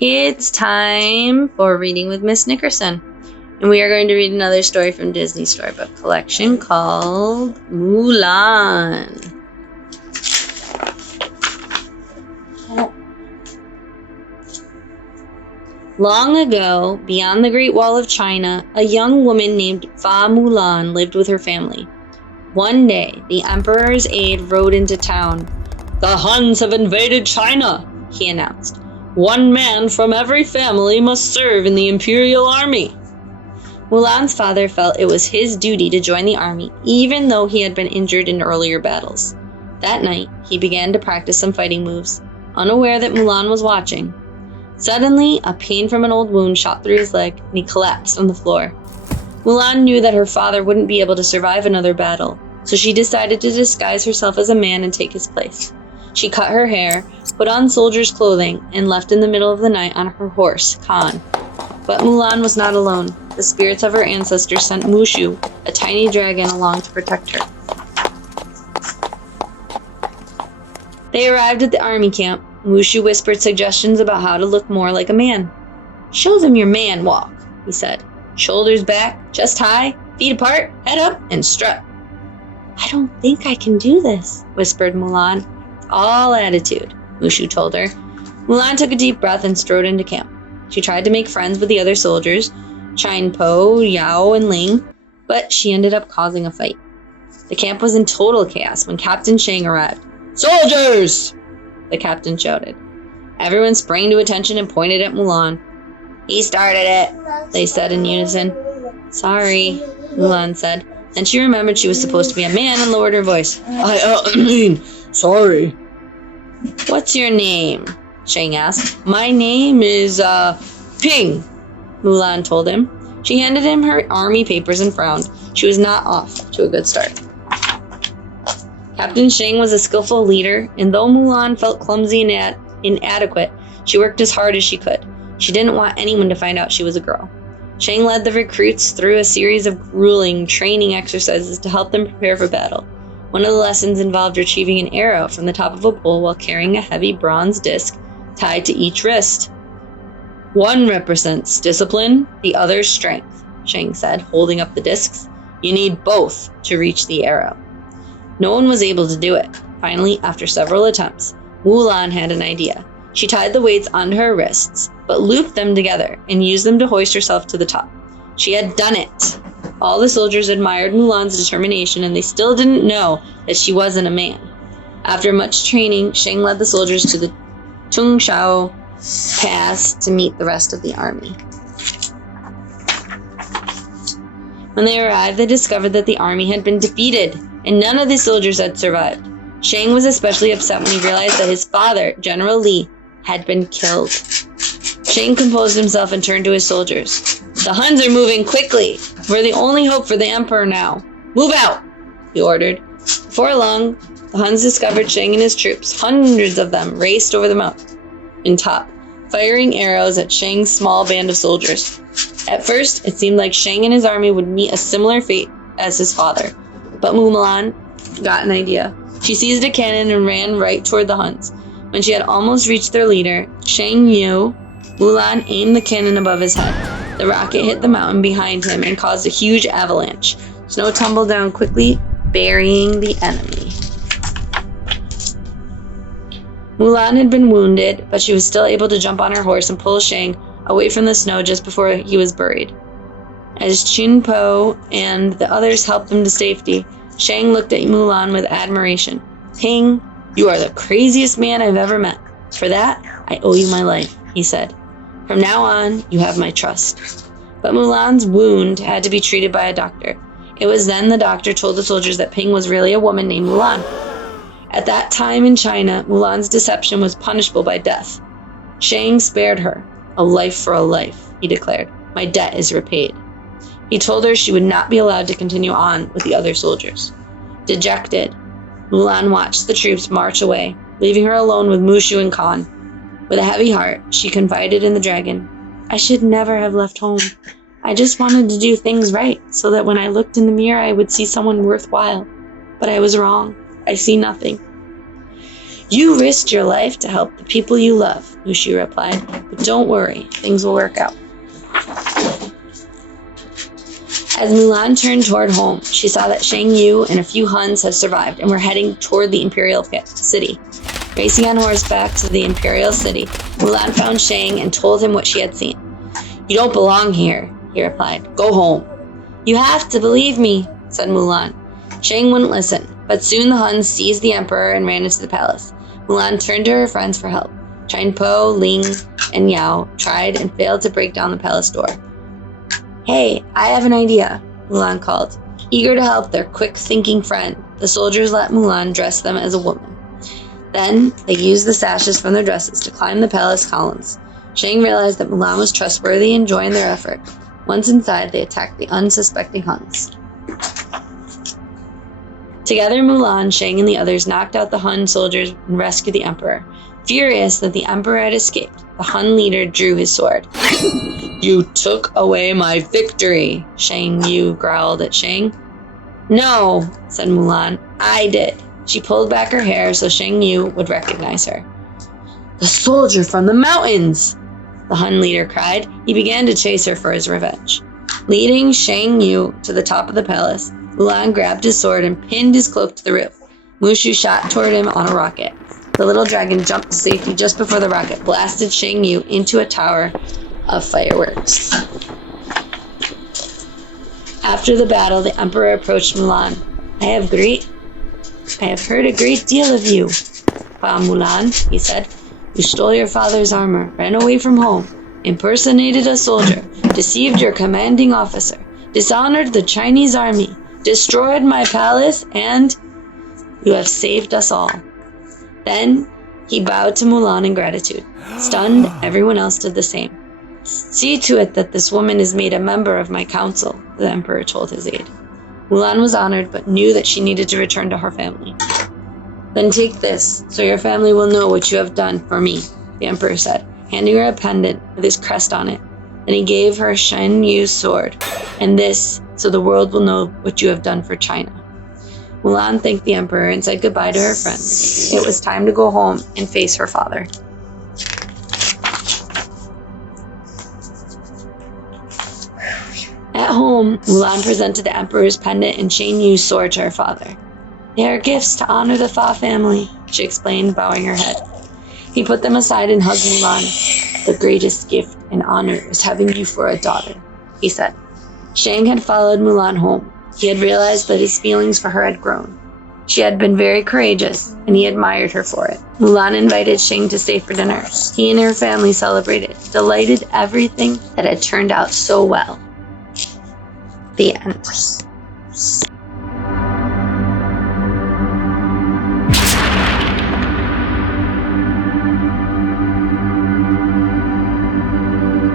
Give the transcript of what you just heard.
It's time for Reading with Miss Nickerson. And we are going to read another story from Disney Storybook Collection called Mulan. Long ago, beyond the Great Wall of China, a young woman named Fa Mulan lived with her family. One day, the Emperor's aide rode into town. "The Huns have invaded China," he announced. "One man from every family must serve in the imperial army." Mulan's father felt it was his duty to join the army, even though he had been injured in earlier battles. That night, he began to practice some fighting moves, unaware that Mulan was watching. Suddenly, a pain from an old wound shot through his leg, and he collapsed on the floor. Mulan knew that her father wouldn't be able to survive another battle, so she decided to disguise herself as a man and take his place. She cut her hair, put on soldier's clothing, and left in the middle of the night on her horse, Khan. But Mulan was not alone. The spirits of her ancestors sent Mushu, a tiny dragon, along to protect her. They arrived at the army camp. Mushu whispered suggestions about how to look more like a man. "Show them your man walk," he said. "Shoulders back, chest high, feet apart, head up, and strut." "I don't think I can do this," whispered Mulan. "All attitude," Mushu told her. Mulan took a deep breath and strode into camp. She tried to make friends with the other soldiers, Chine Po, Yao, and Ling, but she ended up causing a fight. The camp was in total chaos when Captain Shang arrived. "Soldiers!" the captain shouted. Everyone sprang to attention and pointed at Mulan. "He started it," they said in unison. "Sorry," Mulan said. Then she remembered she was supposed to be a man and lowered her voice. Sorry. "What's your name?" Shang asked. "My name is, Ping," Mulan told him. She handed him her army papers and frowned. She was not off to a good start. Captain Shang was a skillful leader, and though Mulan felt clumsy and inadequate, she worked as hard as she could. She didn't want anyone to find out she was a girl. Shang led the recruits through a series of grueling training exercises to help them prepare for battle. One of the lessons involved retrieving an arrow from the top of a pole while carrying a heavy bronze disc tied to each wrist. "One represents discipline, the other strength," Shang said, holding up the discs. "You need both to reach the arrow." No one was able to do it. Finally, after several attempts, Mulan had an idea. She tied the weights onto her wrists, but looped them together and used them to hoist herself to the top. She had done it! All the soldiers admired Mulan's determination, and they still didn't know that she wasn't a man. After much training, Shang led the soldiers to the Tungshao Pass to meet the rest of the army. When they arrived, they discovered that the army had been defeated, and none of the soldiers had survived. Shang was especially upset when he realized that his father, General Li, had been killed. Shang composed himself and turned to his soldiers. "The Huns are moving quickly. We're the only hope for the Emperor now. Move out," he ordered. Before long, the Huns discovered Shang and his troops. Hundreds of them raced over the mountain top, firing arrows at Shang's small band of soldiers. At first, it seemed like Shang and his army would meet a similar fate as his father. But Mulan got an idea. She seized a cannon and ran right toward the Huns. When she had almost reached their leader, Shang Yu, Mulan aimed the cannon above his head. The rocket hit the mountain behind him and caused a huge avalanche. Snow tumbled down quickly, burying the enemy. Mulan had been wounded, but she was still able to jump on her horse and pull Shang away from the snow just before he was buried. As Chin Po and the others helped them to safety, Shang looked at Mulan with admiration. "Ping, you are the craziest man I've ever met. For that, I owe you my life," he said. "From now on, you have my trust." But Mulan's wound had to be treated by a doctor. It was then the doctor told the soldiers that Ping was really a woman named Mulan. At that time in China, Mulan's deception was punishable by death. Shang spared her. "A life for a life," he declared. "My debt is repaid." He told her she would not be allowed to continue on with the other soldiers. Dejected, Mulan watched the troops march away, leaving her alone with Mushu and Khan. With a heavy heart, she confided in the dragon. "I should never have left home. I just wanted to do things right, so that when I looked in the mirror I would see someone worthwhile. But I was wrong. I see nothing." You risked your life to help the people you love, Mushu replied. But don't worry, things will work out. As Mulan turned toward home, she saw that Shang Yu and a few Huns had survived and were heading toward the imperial city. Racing on horseback to the imperial city, Mulan found Shang and told him what she had seen. You don't belong here, he replied. Go home. You have to believe me, said Mulan. Shang wouldn't listen, but soon the Huns seized the emperor and ran into the palace. Mulan turned to her friends for help. Po, Ling, and Yao tried and failed to break down the palace door. Hey, I have an idea, Mulan called. Eager to help their quick-thinking friend, the soldiers let Mulan dress them as a woman. Then, they used the sashes from their dresses to climb the palace columns. Shang realized that Mulan was trustworthy and joined their effort. Once inside, they attacked the unsuspecting Huns. Together, Mulan, Shang, and the others knocked out the Hun soldiers and rescued the emperor. Furious that the emperor had escaped, the Hun leader drew his sword. You took away my victory, Shang Yu growled at Shang. No, said Mulan, I did. She pulled back her hair so Shang Yu would recognize her. The soldier from the mountains, the Hun leader cried. He began to chase her for his revenge. Leading Shang Yu to the top of the palace, Mulan grabbed his sword and pinned his cloak to the roof. Mushu shot toward him on a rocket. The little dragon jumped to safety just before the rocket blasted Shang Yu into a tower of fireworks. After the battle, the emperor approached Mulan. I have heard a great deal of you, Mulan, he said. You stole your father's armor, ran away from home, impersonated a soldier, deceived your commanding officer, dishonored the Chinese army, destroyed my palace, and you have saved us all. Then he bowed to Mulan in gratitude. Stunned, everyone else did the same. See to it that this woman is made a member of my council, the emperor told his aide. Mulan was honored, but knew that she needed to return to her family. Then take this, so your family will know what you have done for me, the emperor said, handing her a pendant with his crest on it. Then he gave her Shen Yu's sword, and this, so the world will know what you have done for China. Mulan thanked the emperor and said goodbye to her friends. It was time to go home and face her father. At home, Mulan presented the emperor's pendant and Shen Yu's sword to her father. They are gifts to honor the Fa family, she explained, bowing her head. He put them aside and hugged Mulan. The greatest gift and honor is having you for a daughter, he said. Shang had followed Mulan home. He had realized that his feelings for her had grown. She had been very courageous, and he admired her for it. Mulan invited Shang to stay for dinner. He and her family celebrated, delighted everything that had turned out so well. The end.